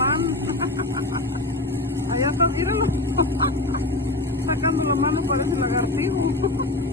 van. Allá está, míralo. Sacando la mano, parece lagartijo.